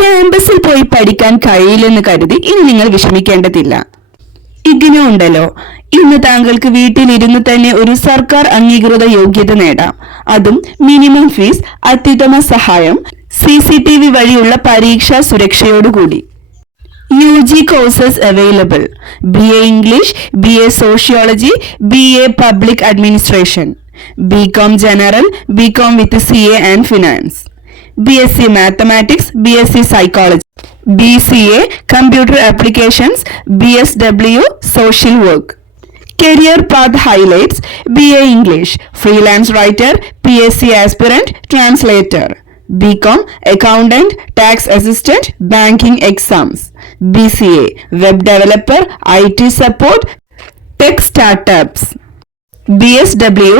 ക്യാമ്പസിൽ പോയി പഠിക്കാൻ കഴിയില്ലെന്ന് കരുതി ഇനി നിങ്ങൾ വിഷമിക്കേണ്ടതില്ല. ഇഗ്നോ ഉണ്ടല്ലോ, ഇന്ന് താങ്കൾക്ക് വീട്ടിലിരുന്ന് തന്നെ ഒരു സർക്കാർ അംഗീകൃത യോഗ്യത നേടാം. അതും മിനിമം ഫീസ്, അത്യുത്തമ സഹായം, CCTV വഴിയുള്ള പരീക്ഷാ സുരക്ഷയോടുകൂടി. UG courses available: BA English, BA Sociology, BA Public Administration, BCom General, BCom with CA and Finance, BSc Mathematics, BSc Psychology, BCA Computer Applications, BSW Social Work. Career path highlights: BA English, freelance writer, PSC aspirant, translator. BCom Accountant, Tax Assistant, Banking Exams. BCA Web Developer, IT Support, Tech Startups. BSW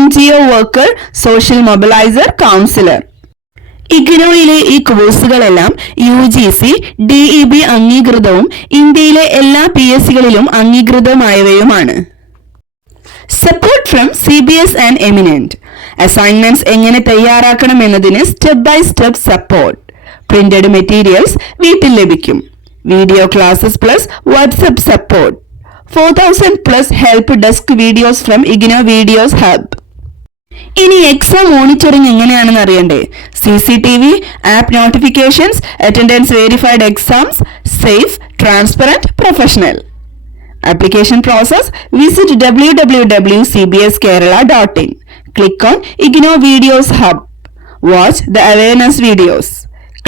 NGO Worker, Social Mobilizer, Counselor. ഇഗ്നോയിലെ ഈ കോഴ്സുകളെല്ലാം UGC, DEB അംഗീകൃതവും ഇന്ത്യയിലെ എല്ലാ PSCകളിലും അംഗീകൃതമായവയുമാണ്. Support from CBS and eminent. Assignments എങ്ങനെ തയ്യാറാക്കണം എന്നതിന് step by step support. Printed materials വീട്ടിൽ ലഭിക്കും. Video classes plus WhatsApp support. 4000 plus help desk videos from IGNOU videos hub. ഇനി എക്സാം മോണിറ്ററിംഗ് എങ്ങനെയാണെന്ന് അറിയണ്ടേ? CCTV, app notifications, attendance verified exams, safe, transparent, professional. Application process: visit www.cbskerala.in. Click on IGNO Videos Hub. Watch the awareness videos.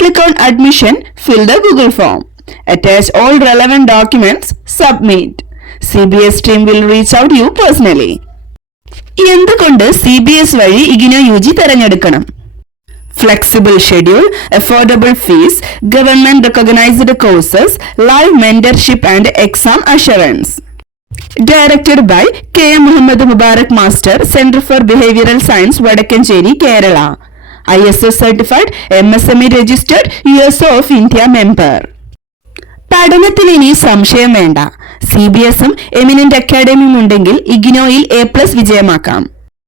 Click on Admission. Fill the Google form. Attach all relevant documents. Submit. CBS team will reach out to you personally. എന്തുകൊണ്ട് CBS വഴി IGNO UG തിരഞ്ഞെടുക്കണം? Flexible schedule, affordable fees, government recognized courses, live mentorship and exam assurance. Directed by K.M. Muhammad Mubarak Master, Center for Behavioral Science, Vadakkancheri, Kerala. ISO certified, MSME registered, USA of India member. പഠനത്തിൽ ഇനി സംശയം വേണ്ട. CBSഉം eminent അക്കാഡമിയും ഉണ്ടെങ്കിൽ ഇഗ്നോയിൽ A+ വിജയമാക്കാം.